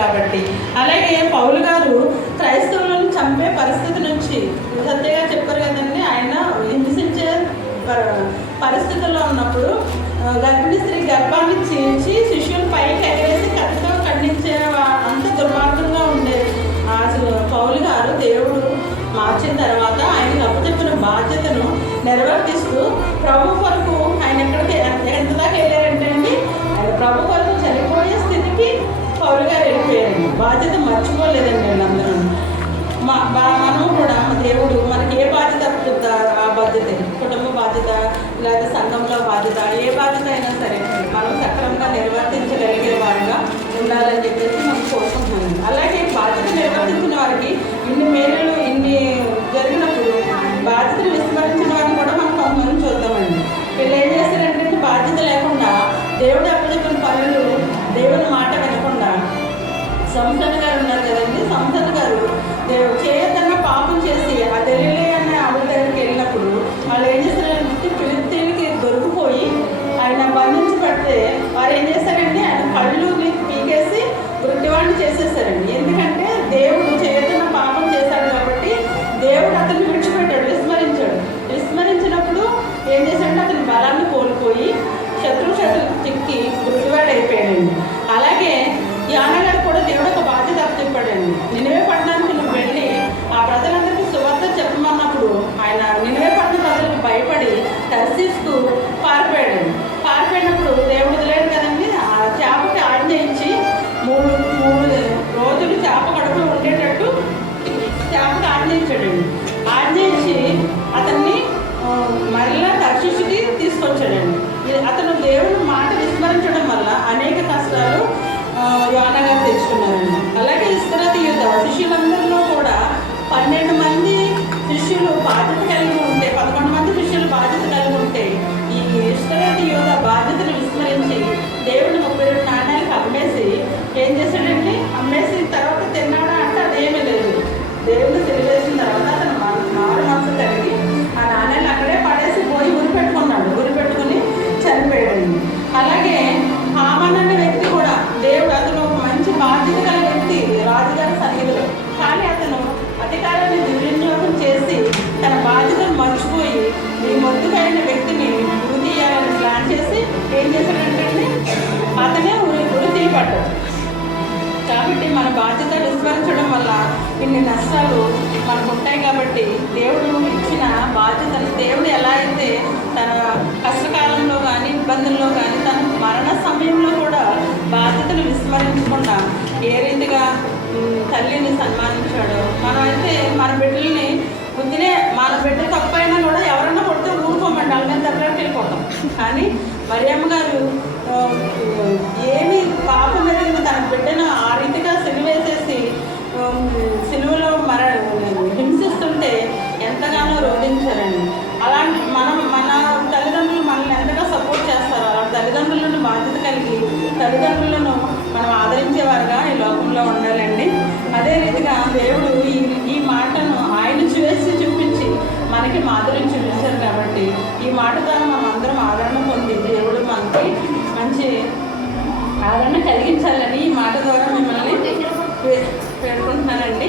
కాబట్టి. అలాగే పౌలు గారు క్రైస్తవులను చంపే పరిస్థితి నుంచి సత్యగా చెప్పారు కదండి, ఆయన హింసించే పరిస్థితుల్లో ఉన్నప్పుడు గర్భిణీ స్త్రీ గర్భాన్ని చీల్చి శిష్యులు పైకి ఎగరేసి కథతో ఖండించే అంత దుర్మార్గంగా ఉండే పౌలు గారు దేవుడు మార్చిన తర్వాత ఆయనకు అప్పచెప్పిన బాధ్యతను నెరవేర్తిస్తూ ప్రభు కొరకు ఆయన ఎంత దాకా వెళ్ళారంటే అండి, ఆయన ప్రభు కొరకు చనిపోయే స్థితికి పౌలు గారు వెళ్ళిపోయారండి. బాధ్యత మర్చిపోలేదండి వీళ్ళందరూ. మనం కూడా దేవుడు మనకి ఏ బాధ్యత ఆ బాధ్యత, కుటుంబ బాధ్యత లేదా సంఘంలో బాధ్యత, ఏ బాధ్యత అయినా సరే మనం సక్రమంగా నిర్వర్తించగలిగే వారుగా ఉండాలని చెప్పేసి మనం కోరుకుంటున్నాం. అలాగే బాధ్యత నిర్వర్తించిన వారికి ఇన్ని మేలు ఇన్ని జరిగినప్పుడు బాధ్యతలు విస్మరించిన వారిని కూడా మనం కొంతమంది చూద్దామండి. వీళ్ళు ఏం చేస్తారంటే బాధ్యత లేకుండా దేవుడు అప్పచెప్పిన పనులు దేవుని మాట వినకుండా సంస్థ గారు ఉన్నారు కదండి, సంస్థ గారు చేయొద్దన్న పాపం చేసి ఆ తెలియలే అనే ఆవిడ దగ్గరికి వెళ్ళినప్పుడు వాళ్ళు ఏం చేస్తారంటే ఫిలిస్తీన్కి దొరికిపోయి ఆయన బంధించి పడితే వారు ఏం చేస్తారంటే ఆయన కళ్ళు పీకేసి వృత్తివాణ్ణి చేసేసారండి. ఎందుకంటే దేవుడు చేయొద్దన్న పాపం చేశాడు కాబట్టి దేవుడు అతన్ని విడిచిపెట్టాడు, విస్మరించినప్పుడు ఏం చేశాడంటే అతని బలాన్ని కోల్పోయి శత్రువు చిక్కి వృత్తివాడు అయిపోయాడండి. అలాగే యానా గారు కూడా దేవుడు ఒక బాధ్యత చెప్పాడండి. నినివే పట్టణానికి నువ్వు వెళ్ళి ఆ ప్రజలందరికీ సువార్త చెప్పమన్నప్పుడు ఆయన నినివే పట్టణ ప్రజలకు భయపడి తర్సీసుకు పారిపోయినప్పుడు దేవుడు వదిలేడు కదండి, ఆ చేపకి ఆజ్ఞయించి మూడు రోజులు చేప కడుపులో ఉండేటట్టు చేపకి ఆజ్ఞయించాడండి. ఆజ్ఞయించి అతన్ని మరలా తర్సీసుకి తీసుకొచ్చాడండి. అతను దేవుని మాట విస్మరించడం వల్ల అనేక కష్టాలు యోనా గారు తెచ్చుకున్నారండి. అలాగే ఇస్కరియోతు యూదా శిష్యులందరిలో కూడా 12 మంది శిష్యులు బాధ్యత కలిగి ఉంటే 11 మంది శిష్యులు బాధ్యత కలిగి ఉంటే ఈ ఇస్కరియోతు యూదా బాధ్యతను విస్మరించి దేవుని 32 నాణ్యాలకు అమ్మేసి ఏం చేశాడంటే, అమ్మేసిన తర్వాత తిన్నాడా అంటే అదేమీ లేదు. దేవుడు తెలివేసిన తర్వాత అతను మారు మనసు కలిగి ఆ నాణ్యాలు అక్కడే పడేసి పోయి ఉరిపెట్టుకుని చనిపోయాడండి. అలాగే హామాన్ అనే వ్యక్తి కూడా దేవుడు అతను ఒక మంచి బాధ్యత కలిగిన వ్యక్తి రాజుగారి సన్నిధిలో, కానీ అతను అధికారాన్ని దుర్వినియోగం చేసి తన బాధ్యతను మర్చిపోయి ఈ మొద్దుకైన వ్యక్తిని ఉరి తీయాలని ప్లాన్ చేసి ఏం చేశాడంటే అతనే ఉరి తీయబడ్డాడు. కాబట్టి మన బాధ్యత విస్మరించడం వల్ల ఇన్ని నష్టాలు మనకు ఉంటాయి. కాబట్టి దేవుడు ఇచ్చిన బాధ్యతను దేవుడు ఎలా అయితే తన కష్టకాలంలో కానీ ఇబ్బందుల్లో కానీ తన మరణ సమయంలో కూడా బాధ్యతను విస్మరించకుండా ఏ రీతిగా తల్లిని సన్మానించాడో, మనమైతే మన బిడ్డల్ని బుద్ధినే మన బిడ్డ తప్పైనా కూడా ఎవరైనా కొడితే ఊరుకోమండి, వాళ్ళ మీద దగ్గరికి వెళ్ళిపోతాం. కానీ మరియమ్మ గారు ఏమి పాపం ఎదిగిన తన బిడ్డను ఆ రీతిగా సిలువేసేసి సిలువలో హింసిస్తుంటే ఎంతగానో రోధించారండి. అలాంటి మన తల్లిదండ్రులు మనల్ని ఎంతగా సపోర్ట్ చేస్తారో అలా తల్లిదండ్రులను బాధ్యత కలిగి తల్లిదండ్రులను మనం ఆదరించేవారుగా ఈ లోకంలో ఉండాలండి. అదే రీతిగా దేవుడు ఈ మాటను ఆయన చూపించి మనకి మాధుర్యం చూపించారు. కాబట్టి ఈ మాట ద్వారా మనం అందరం ఆదరణ పొంది దేవుడు మనకి మంచి ఆదరణ కలిగించాలని ఈ మాట ద్వారా మిమ్మల్ని పేర్కొంటున్నానండి.